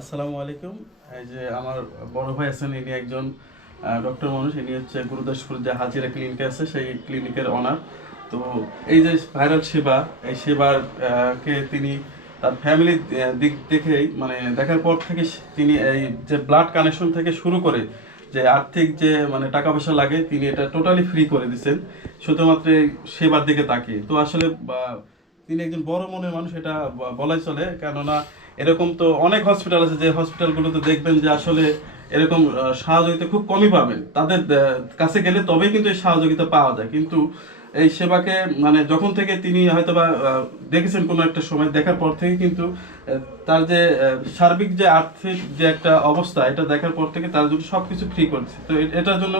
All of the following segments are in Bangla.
আসসালামু আলাইকুম। এই যে আমার বড় ভাই আছেন, ইনি একজন ডক্টর মানুষ। ইনি হচ্ছে গুরুদাসপুর যে হাজিরা ক্লিনিক আছে সেই ক্লিনিকের অনার। তো এই যে ভাইরাল সেবা, এই সেবার কে তিনি তার ফ্যামিলি দিক দেখেই মানে দেখার পর থেকে তিনি এই যে ব্লাড কানেকশন থেকে শুরু করে যে আর্থিক যে মানে টাকা পয়সা লাগে তিনি এটা টোটালি ফ্রি করে দিচ্ছেন শুধুমাত্র এই সেবার দিকে তাকিয়ে। তো আসলে তিনি একজন বড় মনের মানুষ, এটা বলাই চলে। কেননা এরকম তো অনেক হসপিটাল আছে, যে হসপিটালগুলোতে দেখবেন যে আসলে এরকম সহযোগিতা খুব কমই পাবেন। তাদের কাছে গেলে তবেই কিন্তু এই সহযোগিতা পাওয়া যায়। কিন্তু এই সেবাকে মানে যখন থেকে তিনি হয়তোবা দেখেছেন কোনো একটা সময়, দেখার পর থেকে কিন্তু তার যে সার্বিক যে আর্থিক যে একটা অবস্থা, এটা দেখার পর থেকে তার জন্য সবকিছু ফ্রি করছে। তো এটার জন্য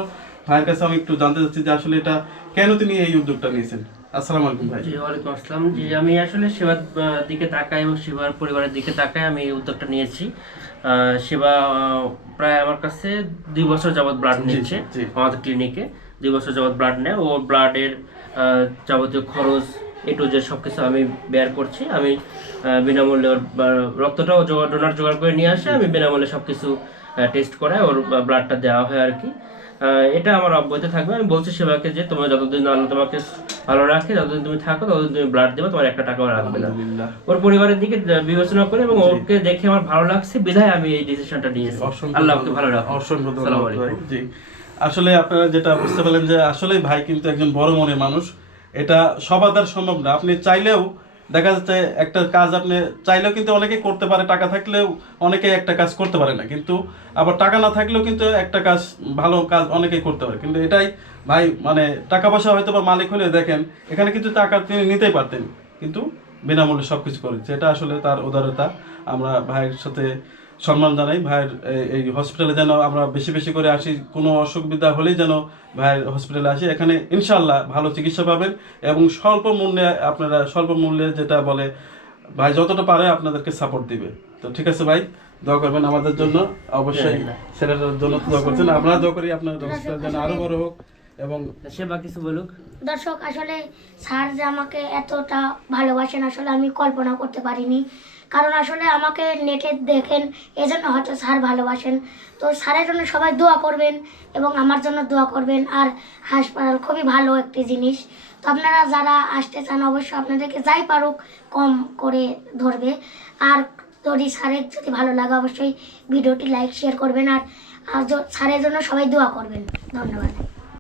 ভাইয়ের কাছে আমি একটু জানতে চাচ্ছি যে আসলে এটা কেন তিনি এই উদ্যোগটা নিয়েছেন। আসসালামু আলাইকুম ভাই। জি, ওয়ালাইকুম আসসালাম। জি, আমি আসলে সেবার দিকে তাকাই এবং সেবার পরিবারের দিকে তাকাই আমি এই উদ্যোগটা নিয়েছি। সেবা প্রায় আমার কাছে 2 বছর যাবত ব্লাড নিচ্ছে আমাদের ক্লিনিকে। 2 বছর যাবত ব্লাড নেয়। ও ব্লাডের যাবতীয় খরচ একটু যে সবকিছু আমি বের করছি। আমি বিনামূল্যে ওর রক্তটাও ডোনার জোগাড় করে নিয়ে আসে, আমি বিনামূল্যে সবকিছু টেস্ট করে ওর ব্লাডটা দেওয়া হয় আর কি। এটা আমার অব্যাহত থাকবে। আমি বলছি সেবাকে যে তোমার যতদিন আল্লাহ তোমাকে ভালো রাখে, যতদিন তুমি থাকো ততদিন তুমি ব্লাড দেবে, তোমার 1 টাকাও রাখবে না। ওর পরিবারের দিকে বিবেচনা করে এবং ওকে দেখে আমার ভালো লাগছে বিধায় আমি এই ডিসিশনটা নিয়েছি। আল্লাহ ওকে ভালো রাখুক। অসংখ্য ধন্যবাদ ভাই। জি, আসলে আপনারা যেটা বুঝতে পারলেন যে আসলে ভাই কিন্তু একজন বড় মনের মানুষ। এটা সবার দ্বারা সম্ভব না। আপনি চাইলেও দেখা যাচ্ছে একটা কাজ আপনি চাইলেও কিন্তু অনেকে করতে পারে, টাকা থাকলেও অনেকে একটা কাজ করতে পারে না। কিন্তু আবার টাকা না থাকলেও কিন্তু একটা কাজ, ভালো কাজ অনেকেই করতে পারে। কিন্তু এটাই ভাই মানে টাকা পয়সা হয়তো বা মালিক হলে দেখেন এখানে কিন্তু টাকা তিনি নিতেই পারতেন, কিন্তু বিনামূল্যে সবকিছু করেছে। এটা আসলে তার উদারতা। আমরা ভাইয়ের সাথে সম্মান জানাই। ভাইয়ের এই হসপিটালে যেন আমরা বেশি বেশি করে আসি, কোনো অসুবিধা হলেই যেন ভাইয়ের হসপিটালে আসি। এখানে ইনশাল্লাহ ভালো চিকিৎসা পাবেন এবং স্বল্প মূল্যে, আপনারা স্বল্প মূল্যে যেটা বলে ভাই যতটা পারে আপনাদেরকে সাপোর্ট দিবে। তো ঠিক আছে ভাই, দোয়া করবেন আমাদের জন্য, অবশ্যই ছেলেটার জন্য দোয়া করছেন। আমরা দোয়া করি আপনার হসপিটাল যেন আরো বড় হোক। এবং সেবা কিছু বলুক। দর্শক, আসলে স্যার যে আমাকে এতটা ভালোবাসেন আসলে আমি কল্পনা করতে পারিনি। কারণ আসলে আমাকে নেটে দেখেন, এজন্য হয়তো স্যার ভালোবাসেন। তো স্যারের জন্য সবাই দোয়া করবেন এবং আমার জন্য দোয়া করবেন। আর হাসপাতাল খুবই ভালো একটি জিনিস। তো আপনারা যারা আসতে চান অবশ্যই আপনাদেরকে যাই পারুক কম করে ধরবে। আর যদি স্যারের যদি ভালো লাগে অবশ্যই ভিডিওটি লাইক শেয়ার করবেন। আর স্যারের জন্য সবাই দোয়া করবেন। ধন্যবাদ।